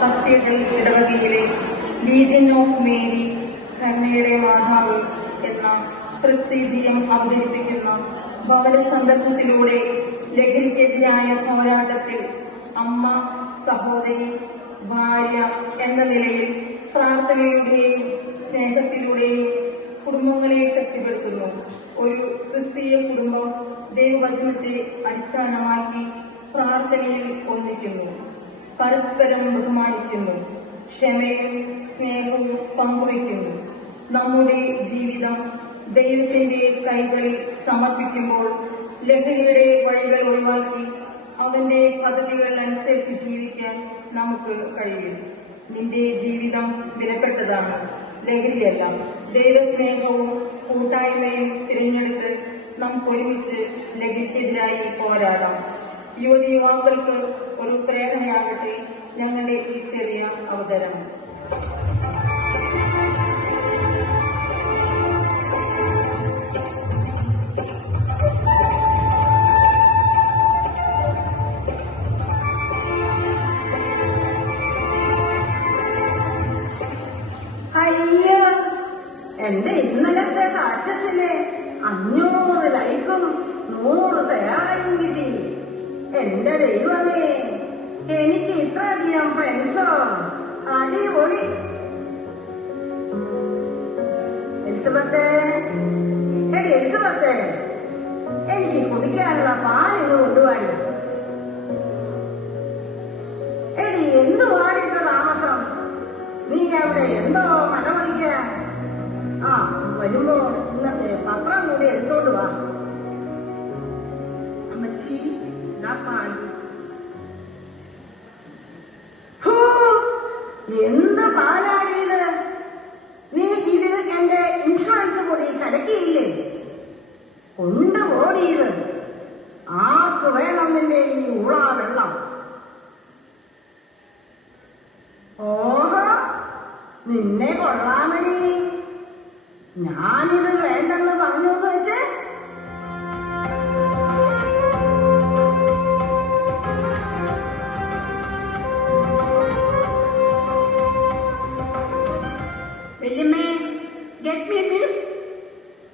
Cathedral ഇടവകയിലെ legion of Mary കരുണയുടെ മാതാവ് എന്ന പ്രസിദ്ധിയം അവതരിപ്പിക്കുന്ന ഭവന സംഘർഷത്തിലൂടെ ലഹരിക്കെതിരായ പോരാട്ടത്തിൽ അമ്മ, സഹോദരി, ഭാര്യ എന്ന നിലയിൽ പ്രാർത്ഥനയുടെയും സ്നേഹത്തിലൂടെയും കുടുംബങ്ങളെ ശക്തിപ്പെടുത്തുന്നു. ഒരു ക്രിസ്തീയ കുടുംബം ദൈവവചനത്തെ അടിസ്ഥാനമാക്കി പ്രാർത്ഥനയിൽ ഒന്നിക്കുന്നു, പരസ്പരം ബഹുമാനിക്കുന്നു, ക്ഷമയും സ്നേഹവും പങ്കുവയ്ക്കുന്നു. നമ്മുടെ ജീവിതം ദൈവത്തിന്റെ കൈകളിൽ സമർപ്പിക്കുമ്പോൾ ലഹരിയുടെ വഴികൾ ഒഴിവാക്കി അവന്റെ പദ്ധതികൾ അനുസരിച്ച് ജീവിക്കാൻ നമുക്ക് കഴിയും. നിന്റെ ജീവിതം വിലപ്പെട്ടതാണ്, ലഹരിയല്ല. ദൈവസ്നേഹവും കൂട്ടായ്മയും തിരഞ്ഞെടുത്ത് നമുക്ക് ഒരുമിച്ച് ലഹരിക്കെതിരായി പോരാടാം. യുവതിയുവാക്കൾക്ക് ഒരു പ്രേരണയാകട്ടെ ഞങ്ങളുടെ ഈ ചെറിയ അവതരണം. എന്റെ ഇന്നലത്തെ സ്റ്റാറ്റസിന് 500 ലൈക്കും 100 ഷെയറും കിട്ടി. എന്റെ ദൈവമേ, എനിക്ക് ഇത്രയധികം ഫ്രണ്ട്സോ! അടിപൊളി. എലിസബത്തെ, എടി എലിസബത്തെ, എനിക്ക് കുടിക്കാനുള്ള പാലിന് കൊണ്ടുപാടി. എടി, എന്തുവാടി ഇത്ര താമസം? നീ അവിടെ എന്തോ മലമറിക്ക? ആ, വരുമ്പോ ഇന്നത്തെ പത്രം കൂടി എടുത്തോണ്ട് വാ. അമ്മച്ചി, പാൽ. എന്ത് പാലാടിയത്? നീ ഇത് എന്റെ ഇൻഷുറൻസ് കൂടി കലക്കിയില്ലേ? കൊണ്ടുപോടിയത്. ആർക്ക് വേണം നിന്റെ ഈ ഊളാ വെള്ളം? ഓഹോ, നിന്നെ കൊള്ളാമടി. ഞാനിത് വേണ്ടെന്ന് പറഞ്ഞു വെച്ച്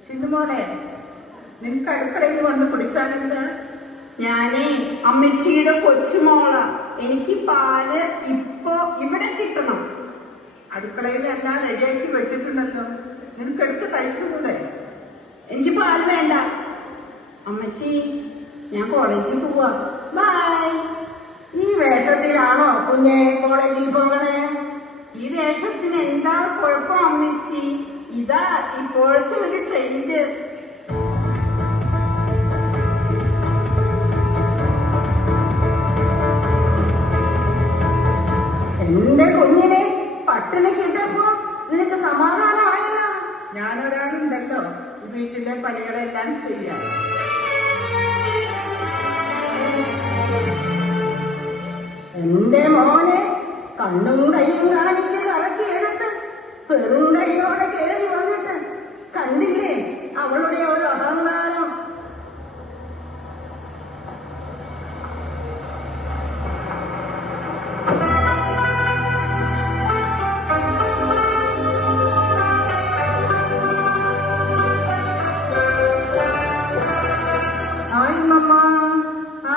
ചിന്നുമോളെ, നിനക്ക് അടുക്കളയിൽ വന്ന് കുടിച്ചാലെന്താ? ഞാനേ അമ്മച്ചിയുടെ കൊച്ചുമോളാ. എനിക്ക് പാല് ഇപ്പോ ഇവിടെ കിട്ടണം. അടുക്കളയിൽ എല്ലാം റെഡിയാക്കി വെച്ചിട്ടുണ്ടല്ലോ, നിനക്കെടുത്ത് കഴിച്ചുകൂടെ? എനിക്ക് പാല് വേണ്ട അമ്മച്ചി, ഞാൻ കോളേജിൽ പോവാ. ബൈ. ഈ വേഷത്തിലാണോ കുഞ്ഞെ കോളേജിൽ പോകണേ? ഈ വേഷത്തിന് എന്താ കുഴപ്പം അമ്മച്ചി? ഇതാ ഇപ്പോഴത്തെ ഒരു ട്രെൻഡ്. എന്റെ കുഞ്ഞിനെ പട്ടിണി കിട്ടപ്പോ നിനക്ക് സമാധാനമായല്ലോ. ഞാനൊരാളുണ്ടല്ലോ വീട്ടിലെ പണികളെല്ലാം ചെയ്യാം. എന്റെ മോനെ കണ്ണും കൈയും കാണിച്ച് ഇറക്കിയെടുത്ത് വെറും കൈയോടെ കയറി വന്നിട്ട് കണ്ടില്ലേ അവളുടെ ഒരു അഹങ്കാരം?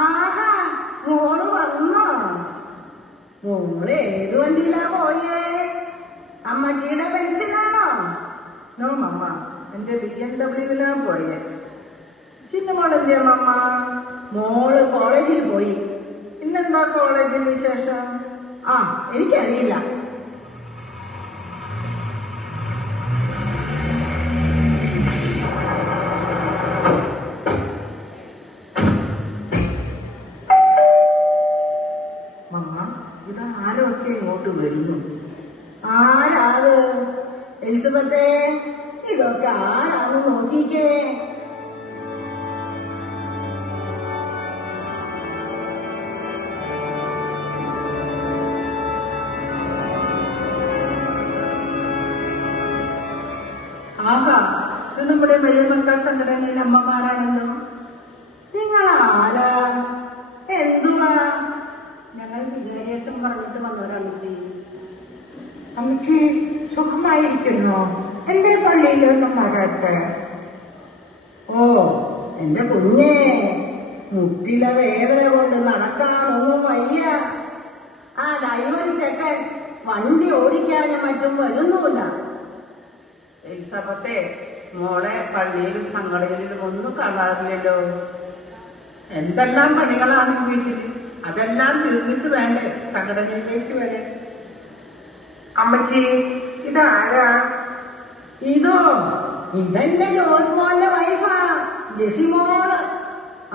ആഹാ, മോള് വന്നോ? മോള് ഏത് വണ്ടിയിലാ പോയേ? അമ്മച്ചിയുടെ പെൻസിലാണോ? നോ മമ്മ, എന്റെ BMW പോയെ. ചിന്നുമോളെന്തിയ മമ്മ? മോള് കോളേജിൽ പോയി. ഇന്നെന്താ കോളേജിൽ വിശേഷം? ആ, എനിക്കറിയില്ല. മമ്മ, ഇത് ആരൊക്കെ ഇങ്ങോട്ട് വരുന്നു? ആരാത്? എലിസബത്തെ, ഇതൊക്കെ ആരാന്ന് നോക്കിക്കേ. ആഹാ, ഇത് നമ്മുടെ വെളിമക്കൾ സംഘടനയിലെ അമ്മമാരാണല്ലോ. നിങ്ങൾ ആരാ? എന്തുവാ? ഞങ്ങൾ വികാരിയച്ഛൻ പറഞ്ഞിട്ട് വന്നവരാണ് ചെയ്യും. അമ്മച്ചി സുഖമായിരിക്കുന്നു. എന്റെ പള്ളിയിലൊന്നും വരാത്തെ? ഓ എന്റെ കുഞ്ഞേ, മുട്ടിലെ വേദന കൊണ്ട് നടക്കാനൊന്നും വയ്യ. ആ ഡൈവറി ചെക്കൻ വണ്ടി ഓടിക്കാനും മറ്റും വരുന്നുമില്ല. എലിസബത്തെ, മോളെ പള്ളിയിലും സംഘടനയിലും ഒന്നും കാണാറില്ലല്ലോ. എന്തെല്ലാം പണികളാണ് ഈ വീട്ടിൽ. അതെല്ലാം തീർന്നിട്ട് വേണ്ടേ സംഘടനയിലേക്ക് വരാൻ. അമ്മച്ചി, ഇതാരാ? ഇതെന്റെ ജോസ്മോന്റെ വൈഫാ, ജെസിമോള്.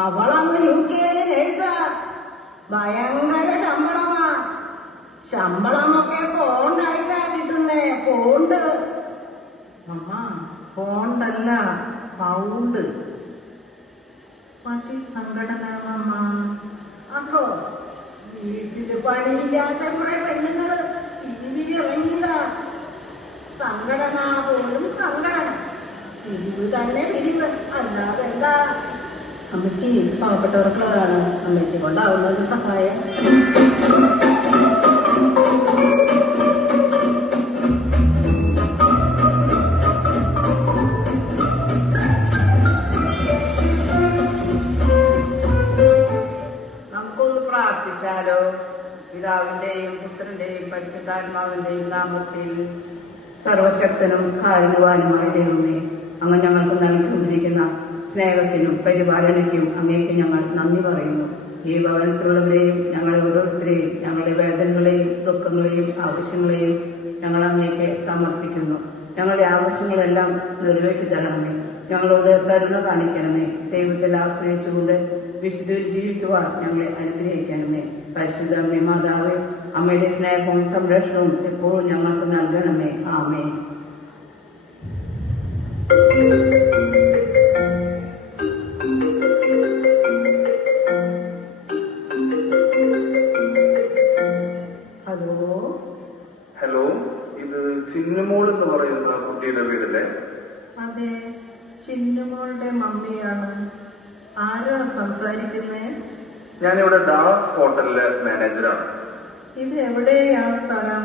അവളങ്ങ് UK നേഴ്സാ. ഭയങ്കര ശമ്പളമാ. ശമ്പളമൊക്കെ പോണ്ടായിട്ടാ കിട്ടുന്നേ. പോണ്ട്. അമ്മ, പോണ്ടല്ല, പൗണ്ട്. പാർട്ടി സംഘടന അമ്മ. അതോ വീട്ടില് പണിയില്ലാത്ത കുറെ പെണ്ണുങ്ങള് പിരിവിരിറങ്ങിയതാ. സംഘടന പോലും സംഘടന. പിരിവ് തന്നെ പിരിവ്, അല്ലാതെ എന്താ. അമ്മച്ചി പാവപ്പെട്ടവർക്കുള്ളതാണ്. അമ്മച്ചി കൊണ്ടാവുന്ന ഒരു സഹായം. നമുക്കൊന്ന് പ്രാർത്ഥിച്ചാലോ? പിതാവിന്റെയും പുത്രന്റെയും പരിശുദ്ധാത്മാവിന്റെയും നാമത്തിൽ. സർവശക്തനും കാരുണ്യവാനുമായ ദൈവമേ, അങ്ങ് ഞങ്ങൾക്ക് നൽകിക്കൊണ്ടിരിക്കുന്ന സ്നേഹത്തിനും പരിപാലനയ്ക്കും അങ്ങേക്ക് ഞങ്ങൾ നന്ദി പറയുന്നു. ഈ ഭവനത്തിലുള്ളവരെയും ഞങ്ങളെ ഓരോരുത്തരെയും, ഞങ്ങളുടെ വേദനകളെയും ദുഃഖങ്ങളെയും ആവശ്യങ്ങളെയും ഞങ്ങൾ അങ്ങേക്ക് സമർപ്പിക്കുന്നു. ഞങ്ങളുടെ ആവശ്യങ്ങളെല്ലാം നിറവേറ്റി തരണമേ. ഞങ്ങളോട് കരുണ കാണിക്കണമേ. ദൈവത്തിൽ ആശ്രയിച്ചുകൊണ്ട് വിശുദ്ധിയിൽ ജീവിക്കുവാൻ ഞങ്ങളെ അനുഗ്രഹിക്കണമേ. പരിശുദ്ധ അമ്മേ മാതാവേ, അമ്മയുടെ സ്നേഹവും സംരക്ഷണവും എപ്പോഴും ഞങ്ങൾക്ക് നൽകണമേ. ആമേൻ. ഹലോ, ഇത് ചിന്നുമോൾ എന്ന് പറയുന്ന കുട്ടിയുടെ വീടല്ലേ? അതെ, ചിന്നുമോളുടെ മമ്മിയാണ്. ആരാ സംസാരിക്കുന്നേ? ഞാനിവിടെ ദാസ് ഹോട്ടലിലെ മാനേജറാണ്. ഇത് എവിടെയാ സ്ഥലം?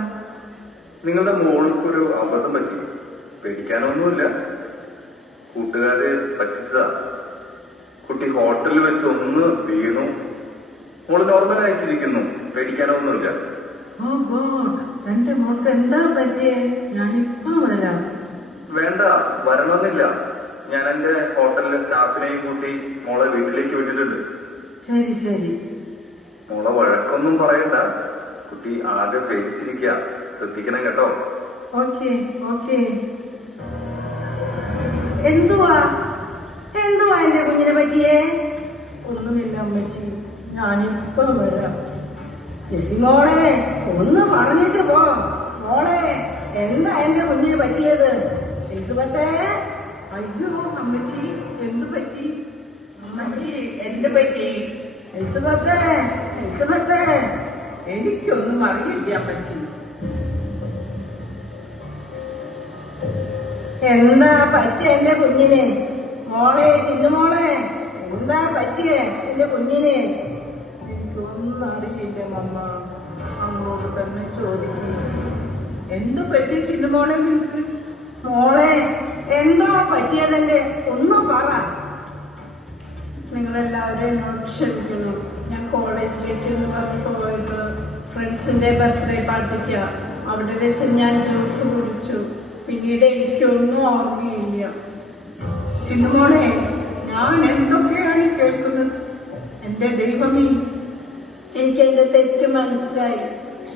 നിങ്ങളുടെ മോൾക്കൊരു അബദ്ധം പറ്റി. പേടിക്കാനൊന്നുമില്ല, കൂട്ടുകാര് പറ്റിച്ചതാ. കുട്ടി ഹോട്ടലിൽ വെച്ച് ഒന്ന് വീണു. മോള് നോർമലായിട്ടിരിക്കുന്നു, പേടിക്കാനൊന്നുമില്ല. ഓ ഗോഡ്, എന്റെ മോൾക്ക് എന്താ പറ്റിയേ? ഞാനിപ്പോ വരാം. വേണ്ട, വരണമെന്നില്ല. ഞാൻ എന്റെ ഹോട്ടലിലെ സ്റ്റാഫിനെയും കൂട്ടി മോളെ വീട്ടിലേക്ക് വിട്ടിട്ടുണ്ട്. ശരി ശരി. മോളെ വഴക്കൊന്നും പറയണ്ട. കുട്ടി ആകെ പേടിച്ചിരിക്കുക, ശ്രദ്ധിക്കണം കേട്ടോ. Okay okay. എന്തുവാ എന്റെ കുഞ്ഞിനെ പറ്റിയേ? ഒന്നുമില്ല അമ്മച്ചി, ഞാനിപ്പോ വരാം. ജെസിമോളെ, ഒന്ന് പറഞ്ഞിട്ട് പോ. മോളെ, എന്താ എന്റെ കുഞ്ഞിന് പറ്റിയത്? എലിസബത്തെ. അയ്യോ അമ്മച്ചി, എന്തു പറ്റി? അമ്മച്ചി, എന്ത് പറ്റി? എലിസബത്തെ. എനിക്കൊന്നും അറിയില്ല അമ്മച്ചി. എന്താ പറ്റിയ എന്റെ കുഞ്ഞിന്? മോളെ, ചിന്നുമോളെ, എന്താ പറ്റിയ എന്റെ കുഞ്ഞിന്? എനിക്കൊന്നും അറിയില്ല മമ്മ. നമ്മളോട് തന്നെ ചോദിക്കും. എന്തു പറ്റി ചിന്നുമോളെ നിനക്ക്? മോളെ, എന്തോ പറ്റിയതെന്റെ ഒന്ന് പറ. നിങ്ങളെല്ലാവരും എന്നോട് ക്ഷമിക്കുന്നു. ഞാൻ കോളേജിലേക്ക് എന്ന് പറഞ്ഞു പോയത് ഫ്രണ്ട്സിന്റെ ബർത്ത്ഡേ പാർട്ടിക്ക്. അവിടെ വെച്ച് ഞാൻ ജ്യൂസ് കുടിച്ചു. പിന്നീട് എനിക്കൊന്നും ഓർമ്മയില്ല. ചിന്നുമോളെ, ഞാൻ എന്തൊക്കെയാണ് കേൾക്കുന്നത്? എന്റെ ദൈവമേ, എനിക്ക് എന്റെ തെറ്റ് മനസ്സിലായി.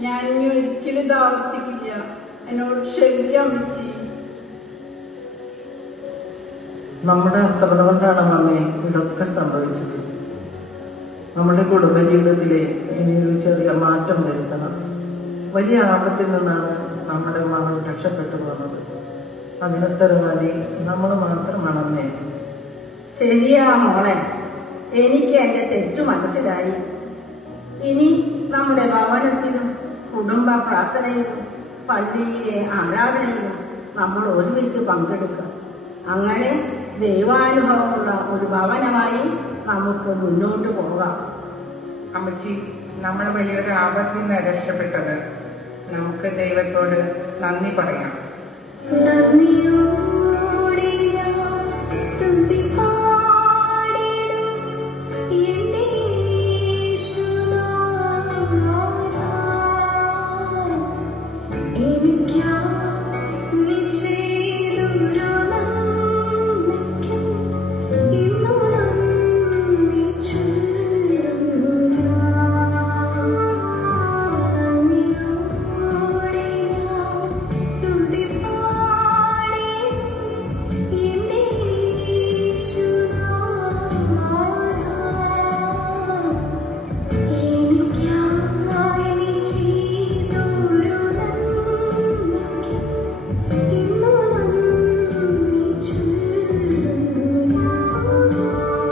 ഞാനിനി ഒരിക്കലും ഇത് ആവർത്തിക്കില്ല. എന്നോട് ക്ഷമിക്കാം അമ്മച്ചി. നമ്മുടെ അശ്രദ്ധ കൊണ്ടാണ് മമ്മേ ഇതൊക്കെ സംഭവിച്ചത്. നമ്മുടെ കുടുംബജീവിതത്തിലെ ഇനിയൊരു ചെറിയ മാറ്റം വരുത്തണം. വലിയ ആപത്തിൽ നിന്നാണ് നമ്മുടെ മകൾ രക്ഷപ്പെട്ടു പോകുന്നത്. അതിനുത്തരവാദി നമ്മൾ മാത്രമാണ് അമ്മേ. ശരിയാ മോളെ, എനിക്ക് എന്റെ തെറ്റു മനസ്സിലായി. ഇനി നമ്മുടെ ഭവനത്തിലും കുടുംബ പ്രാർത്ഥനയിലും പള്ളിയിലെ ആരാധനയിലും നമ്മൾ ഒരുമിച്ച് പങ്കെടുക്കാം. അങ്ങനെ ദൈവാനുഭവമുള്ള ഒരു ഭവനമായി നമുക്ക് മുന്നോട്ട് പോകാം. അമ്മച്ചി, നമ്മൾ വലിയൊരു ആപത്തിൽ നിന്ന് രക്ഷപ്പെട്ടത്. നമുക്ക് ദൈവത്തോട് നന്ദി പറയാം. നന്ദിയോ